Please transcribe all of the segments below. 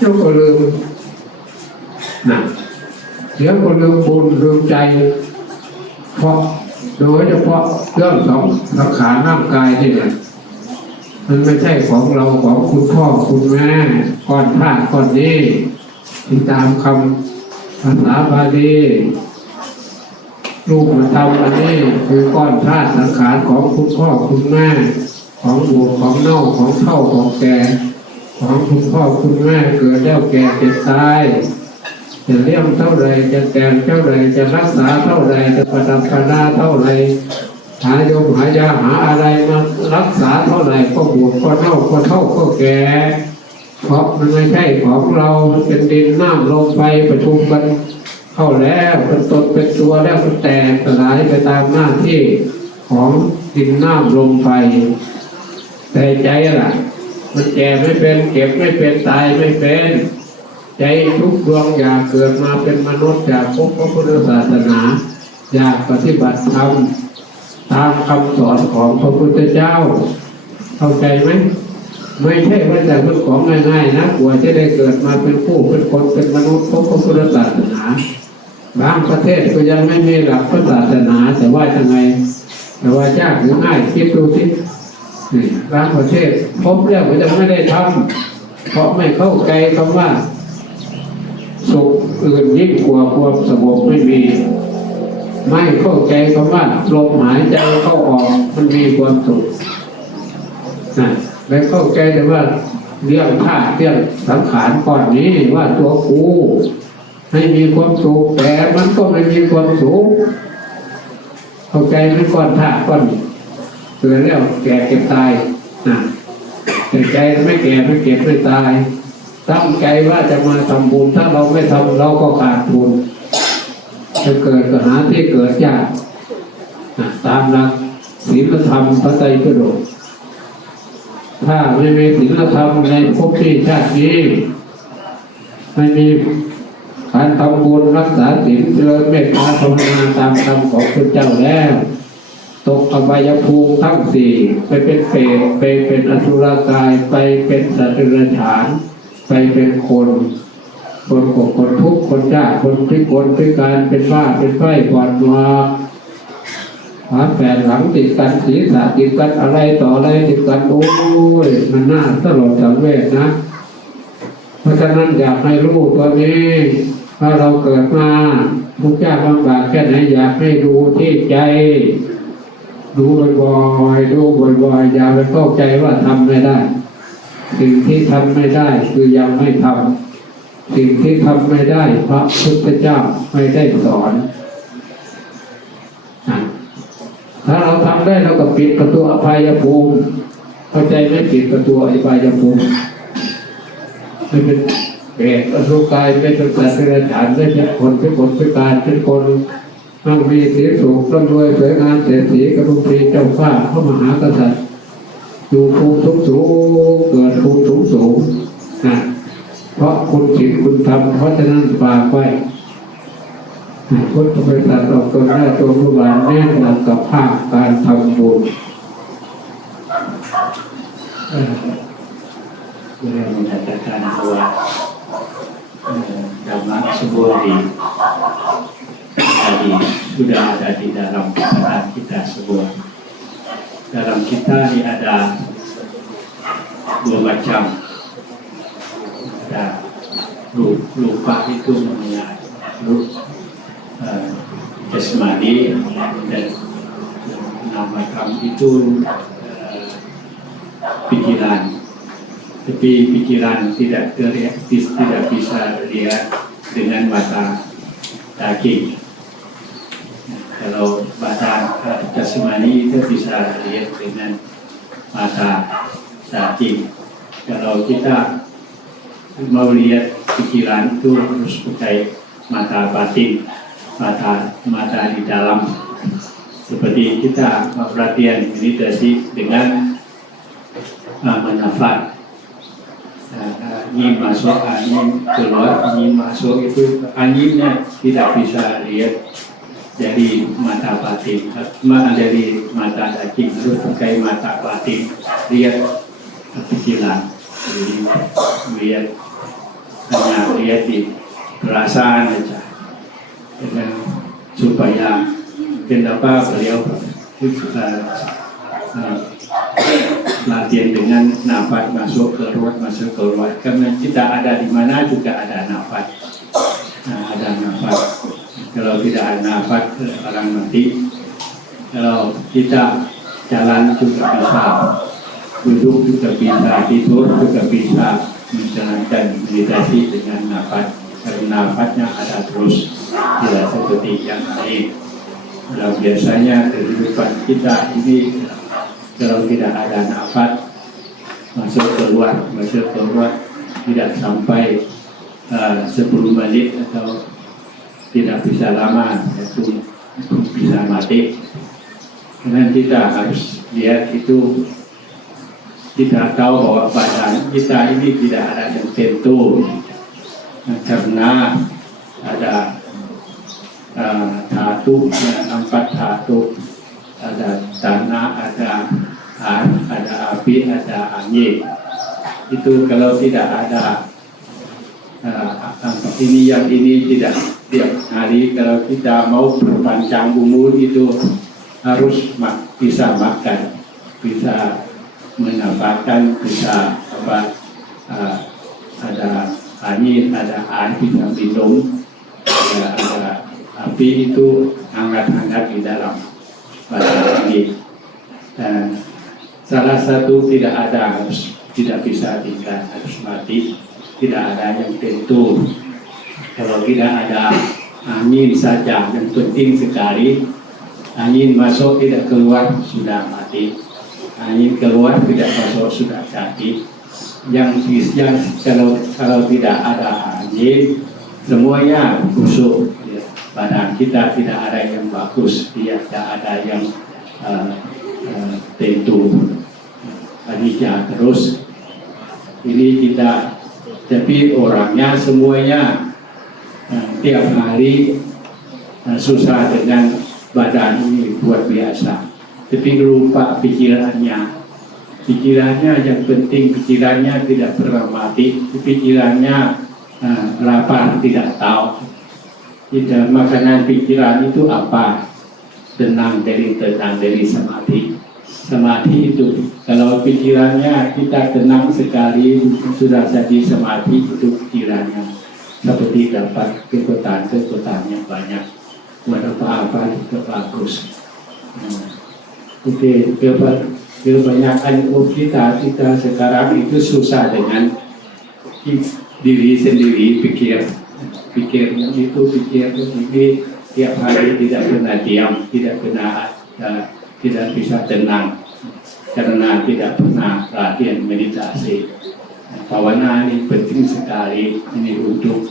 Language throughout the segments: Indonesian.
เดี๋ยวก็ลืมนะเดี๋ยวก็ลืมบุญลืมใจเพราะโดยเฉพาะเรื่องของสังขารร่างกายนี่แหละมันไม่ใช่ของเราของคุณพ่อคุณแม่ก้อนธาตุก้อนนี้ที่ตามคำภาษาบาลีรูปธรรมอันนี้คือก้อนธาตุสังขารของคุณพ่อคุณแม่ของบูดของเน่าของเฒ่าของแก่ของคุณพ่อคุณแม่เกิดแล้วแก่เจ็บตายจะเลี้ยงเท่าไรจะแต่งเท่าไรจะรักษาเท่าไรจะประดับประดาเท่าไรหายมหายาหาอะไรมารักษาเท่าไรก็บูดก็เน่าก็เฒ่าก็แก่เพราะมันไม่ใช่ของเรามันเป็นดินน้ำลมไฟประชุมกันเข้าแล้วเป็นตนเป็นตัวแล้วมันแตกสลายไปตามหน้าที่ของดินน้ำลมไฟแต่ใจล่ะมันแก่ไม่เป็นเก็บไม่เป็นตายไม่เป็นใจทุกดวงอยากเกิดมาเป็นมนุษย์อยากพบพระพุทธศาสนาอยากปฏิบัติธรรมตามคำสอนของพระพุทธเจ้าเข้าใจไหมไม่ใช่ว่าจะเป็นของง่ายๆนะกว่าจะได้เกิดมาเป็นผู้เป็นคนเป็นมนุษย์พบพระพุทธศาสนาบางประเทศก็ยังไม่มีหลักพระศาสนาแต่ว่ายังไงแต่ว่ายากหรือง่ายคิดดูสิบางประเทศพบแล้วก็ยังไม่ได้ทำเพราะไม่เข้าใจคำว่าสุขอื่นยิ่งกว่าความสงบไม่มีไม่เข้าใจคำว่าลมหายใจเข้าออกมันมีความสุขไม่เข้าใจแต่ว่าเรื่องธาตุเรื่องสังขารก่อนนี้ว่าตัวกูให้มีความสุขแต่มันก็ไม่มีความสุขเข้าใจไม่ก้อนธาตุก้อนเกิดแล้วแก่เก็บตายแต่ใจไม่แก่ไม่เก็บไม่ตายตั้งใจว่าจะมาทำบุญถ้าเราไม่ทำเราก็ขาดบุญจะเกิดก็หาที่เกิดยากตามหลักศีลธรรมพระไตรปิฎกถ้าไม่มีศีลธรรมในภพที่ชาตินี้ไม่มีการทำบุญรักษาศีลเจริญเมตตาภาวนาตามคำของพระเจ้าแล้วตกอบายภูมิทั้งสี่ไปเป็นเปรตไปเป็นอสุรกายไปเป็นสัตว์เดรัจฉานไปเป็นคนคนทุกข์คนยากคนพิกลพิการเป็นบ้าเป็นไข้ปอดมาขาแปดหลังติดกันศีรษะติดกันอะไรต่ออะไรติดกันโอ้ยมันน่าสลดสังเวชนะเพราะฉะนั้นอยากให้รู้ตัวนี้ถ้าเราเกิดมาทุกข์ยากลำบากแค่ไหนอยากให้ดูที่ใจดูบ่อยๆดูบ่อยๆอย่าไปเข้าใจว่าทำไม่ได้สิ่งที่ทำไม่ได้คือยังไม่ทำสิ่งที่ทำไม่ได้พระพุทธเจ้าไม่ได้สอนถ้าเราทำได้เราก็ปิดประตูอภัยภูมิเข้าใจไหมปิดประตูอภัยภูมิไม่เป็นเปรตอสุรกายไม่เป็นสัตว์เดรัจฉานไม่เป็นคนเป็นคนพิการเป็นคนมั่งมีสีสุขร่ำรวยสวยงามเศรษฐีกรุงศรีเจ้าฟ้าพระมหากษัตริย์อยู่ภูมิสูงเกิดภูมิสูงนะเพราะคุณศีลคุณธรรมเพราะฉะนั้นฝากไว้พุทธบริษัทออกตนได้ตัวผู้บานแน่นอนกับภาคการทำบุญเรื่องจากการตัวธรรมะsebuah tadi sudah ada di dalam pikiran kita sebuah dalam kita ini ada dua macam ada lupa itu mengenai jasmani dan macam itu pikiran tapi pikiran tidak bisa lihat dengan mata daging. Kalau mata jasmani itu bisa lihat dengan mata daging. Kalau kita mau lihat pikiran itu harus pakai mata batin, mata di dalam. Seperti kita perhatian meditasi dengan menafas. Angin masuk, angin keluar, angin masuk itu anginnya tidak bisa lihat dari mata batin, dari mata daging, harus pakai mata batin lihat pikiran, jadi lihat hanya lihat di perasaan aja. Dan supaya kenapa beliau latihan dengan nafas masuk keluar karena kita ada di mana juga ada nafas. Ada nafas. Kalau tidak ada nafas orang mati. Kalau kita jalan juga bisa, duduk juga bisa, tidur juga bisa menjalankan meditasi dengan nafas. Karena nafasnya ada terus, tidak seperti yang lain. Kalau biasanya kehidupan kita ini kalau tidak ada nafas masuk keluar tidak sampai 10 menit atau tidak bisa lama itu bisa mati. Karena kita harus lihat itu, kita tahu bahwa badan kita ini tidak ada yang tentu karena ada dhatu, 4 dhatu, ada tanah, ada air, ada api, ada angin. Itu kalau tidak ada ini tidak tiap hari. Kalau kita mau berpanjang umur itu harus bisa makan, bisa menafkahkan, bisa ada angin, ada air bisa minum, ada api itu hangat-hangat di dalam badan ini. Dan salah satu tidak ada, harus tidak bisa tinggal, harus mati. Tidak ada yang tentu. Kalau tidak ada angin saja yang penting sekali. Angin masuk tidak keluar sudah mati. Angin keluar tidak masuk sudah jadi. Yang kalau tidak ada angin semuanya busuk. Badan kita tidak ada yang bagus, tidak ada yang tentu. Hanya terus ini kita. Tapi orangnya semuanya tiap hari susah dengan badan ini buat biasa. Tapi lupa pikirannya. Pikirannya yang penting, pikirannya tidak pernah mati. Pikirannya lapar tidak tahu. Tidak, makanan pikiran itu apa? Tenang dari samadhi. Samadhi itu kalau pikirannya kita tenang sekali sudah jadi samadhi, itu pikirannya seperti dapat kekuatan yang banyak buat apa-apa itu bagus. Oke, kebanyakan kita sekarang itu susah dengan diri sendiri, pikir ini tiap hari tidak pernah diam, tidak bisa tenang karena tidak pernah latihan meditasi. Bawana ini penting sekali ini untuk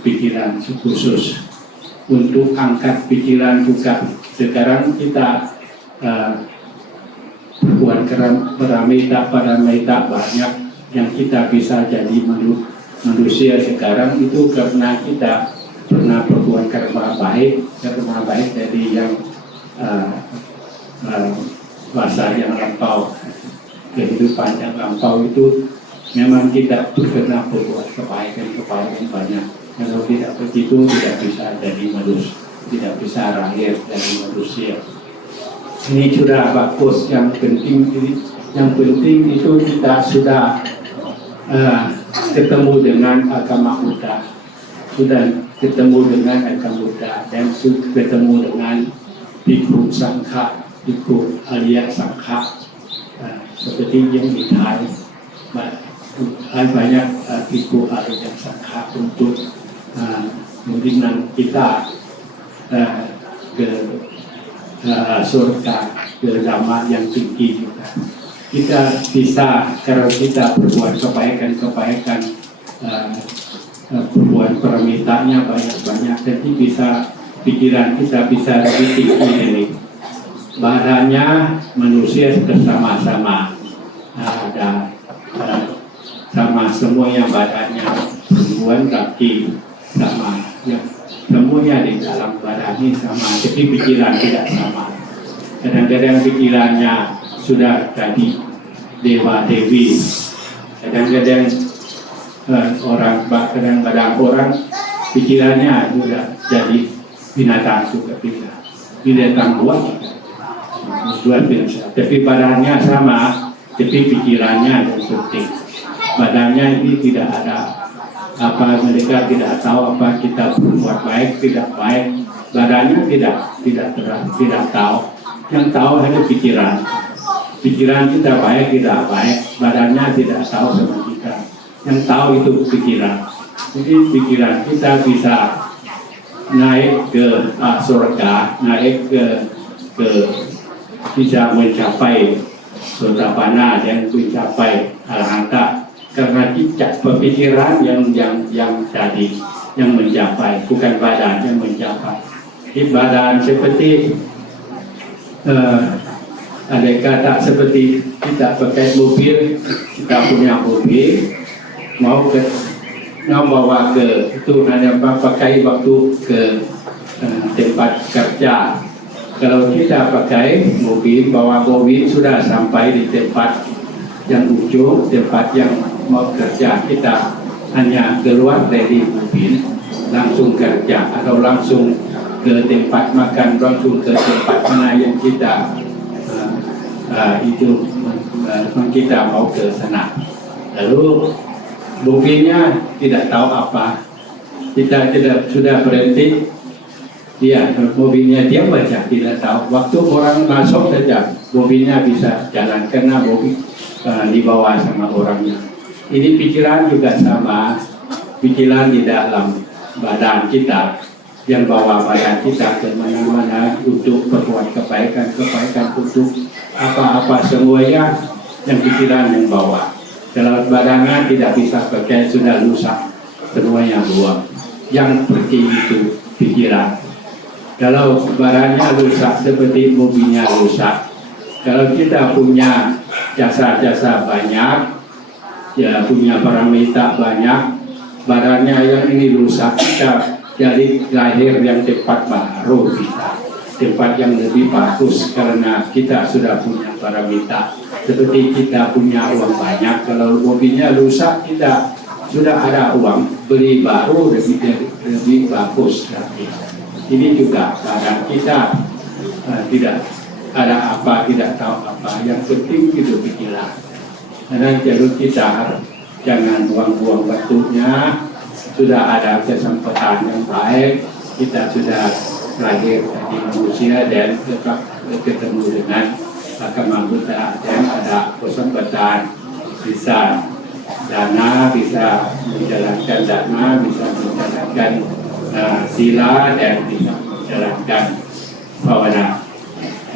pikiran khusus, untuk angkat pikiran juga. Sekarang kita berbuat paramita banyak yang kita bisa jadi manusia sekarang itu karena kita pernah berbuat karma baik jadi yang masa yang lampau, kehidupan yang lampau itu memang kita pernah berbuat kebaikan banyak. Kalau tidak begitu tidak bisa jadi manusia, tidak bisa lahir dari manusia. Ini sudah bagus. Yang penting itu kita sudah ketemu dengan agama Buddha, sudah ketemu dengan agama Buddha dan sudah ketemu dengan Bhikkhu Sangha, Bhikkhu Arya Sangha, seperti yang di Thai banyak Bhikkhu Arya Sangha untuk membina kita ke surga, ke dhamma yang tinggi juga. Kita bisa, kalau kita berbuat kebaikan, berbuat permintaannya banyak, jadi bisa pikiran kita bisa lebih tinggi ini. Badannya manusia bersama-sama ada sama semuanya, badannya perempuan laki sama, ya semuanya di dalam badan ini sama, tapi pikiran tidak sama. Kadang-kadang pikirannya sudah jadi dewa dewi, kadang-kadang kadang-kadang orang pikirannya juga jadi binatang juga bisa binatang buat luar biasa. Tapi badannya sama, tapi pikirannya yang penting. Badannya ini tidak ada apa, mereka tidak tahu apa kita berbuat baik tidak baik. Badannya tidak tahu. Yang tahu hanya pikiran. Pikiran kita baik tidak baik, badannya tidak tahu sama kita. Yang tahu itu pikiran. Jadi pikiran kita bisa naik ke surga, naik ke bisa mencapai sotapana dan mencapai arhata karena kita pemikiran yang tadi yang mencapai, bukan badan yang mencapai. Di badan seperti ada kata seperti kita pakai mobil, kita punya mobil mau bawa ke itu hanya pakai waktu ke tempat kerja. Kalau kita pakai mobil, bawa mobil sudah sampai di tempat yang ujung, tempat yang mau kerja, kita hanya keluar dari mobil langsung kerja atau langsung ke tempat makan, langsung ke tempat mana yang kita kita mau ke sana. Lalu mobilnya tidak tahu apa, kita sudah berhenti, dia mobilnya dia baca tidak tahu. Waktu orang masuk saja mobilnya bisa jalan karena mobil dibawa sama orangnya. Ini pikiran juga sama, pikiran di dalam badan kita yang bawa badan kita ke mana-mana untuk berbuat kebaikan untuk apa-apa semuanya yang pikiran yang bawa. Kalau badannya tidak bisa pakai sudah rusak, semuanya buang. Yang pergi itu pikiran. Kalau barangnya rusak seperti mobilnya rusak, kalau kita punya jasa-jasa banyak, ya punya paramita banyak, barangnya yang ini rusak, kita jadi lahir yang tempat baru kita, tempat yang lebih bagus karena kita sudah punya paramita. Seperti kita punya uang banyak, kalau mobilnya rusak kita sudah ada uang beli baru lebih bagus. Ini juga barang kita tidak ada apa, tidak tahu apa. Yang penting itu pikiran. Karena jalur kita jangan buang-buang waktunya. Sudah ada kesempatan yang baik, kita sudah lahir dari manusia dan tetap ketemu dengan agama Buddha dan ada kesempatan bisa dana, bisa menjalankan dana, bisa menjalankan sila dan bisa menjalankan bhavana.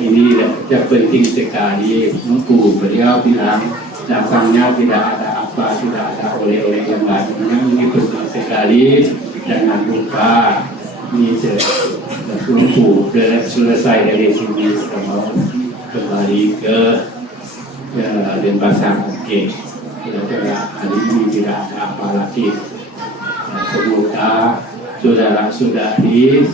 Ini yang penting sekali. Mampu beliau bilang datangnya tidak ada apa, tidak ada oleh-oleh yang lainnya. Ini penting sekali. Jangan lupa ini mampu selesai dari sini kembali ke Denpasar. Oke, kira-kira hari ini tidak ada apa lagi. Semoga saudara-saudari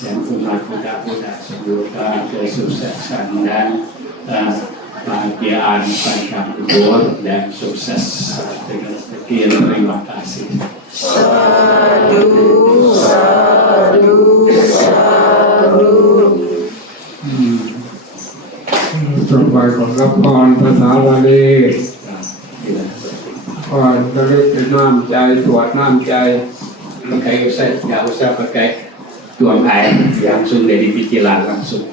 dan umat budak-budak semoga kesuksesan dan kebahagiaan panjang umur dan sukses. Dengan sekian terima kasih. Sadu, sadu, sadu. Terbaikรับพรภาษาบาลีก่อนจะเรียกน้ำใจสวดน้ำใจ Nggak usah pakai tuang air, langsung dari pikiran langsung.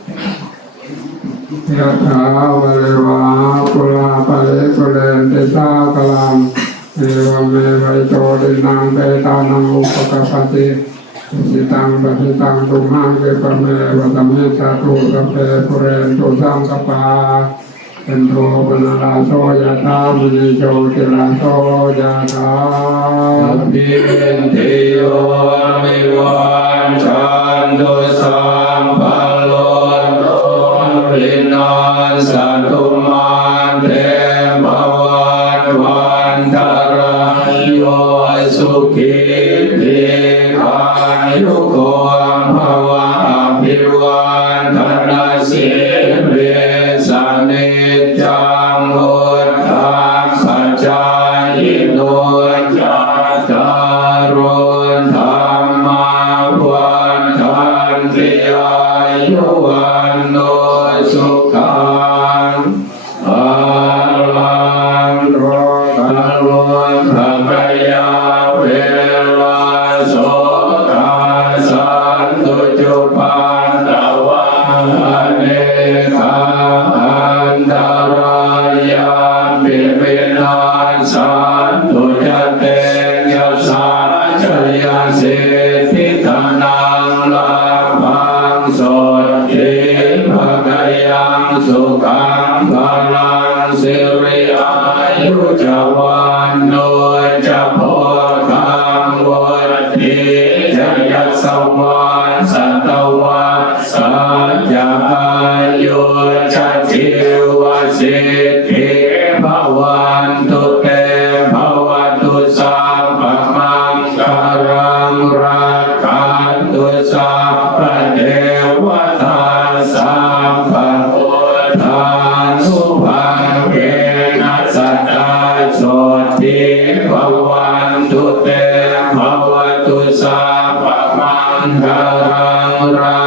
ยะถาวะริวาปุราปะริปุเรนติสากลังเอวเมวะอิโตตินังเปตานังอุปกัปปติสิตังปะสิตังตุมหังเกปะเมวะตัมเมสาตุสัพเพปุเรนตุสังกปาเป็นโทปนาราโสยะถามณิโชติราโสยะถา พินทิโยวิวันชันตุสัมปันโลรินานสันตุมันเตภวันวันตรายโยสุขิติขายุโกภวะอภิวันธนาสิเรสนิจจังอุทธังสัจจายิโน นจัตตารโอธรรมาวันทันติอายุวันโนสุขังพลังโรคโรธรรมยาเวลาโสกาสันตุจุปันตวันเนกาอันตรายาปิปินาสันตุจเตยัสสะชยสิทธิธนังลาภังโสติภกยังสุขังพลังสิริอายุจวันโนจะโพธังวัฏฐิจยัสสวันสัตวันสัจจะอายุจะจิวสิทธิภวันตุเตภวันตุสัพพมังคารังรักขันตุสัพพเทวตาสัพพพุทธานุภาเวนัสสตาโสติภวันตุเตภวันตุสัพพมังคารังรั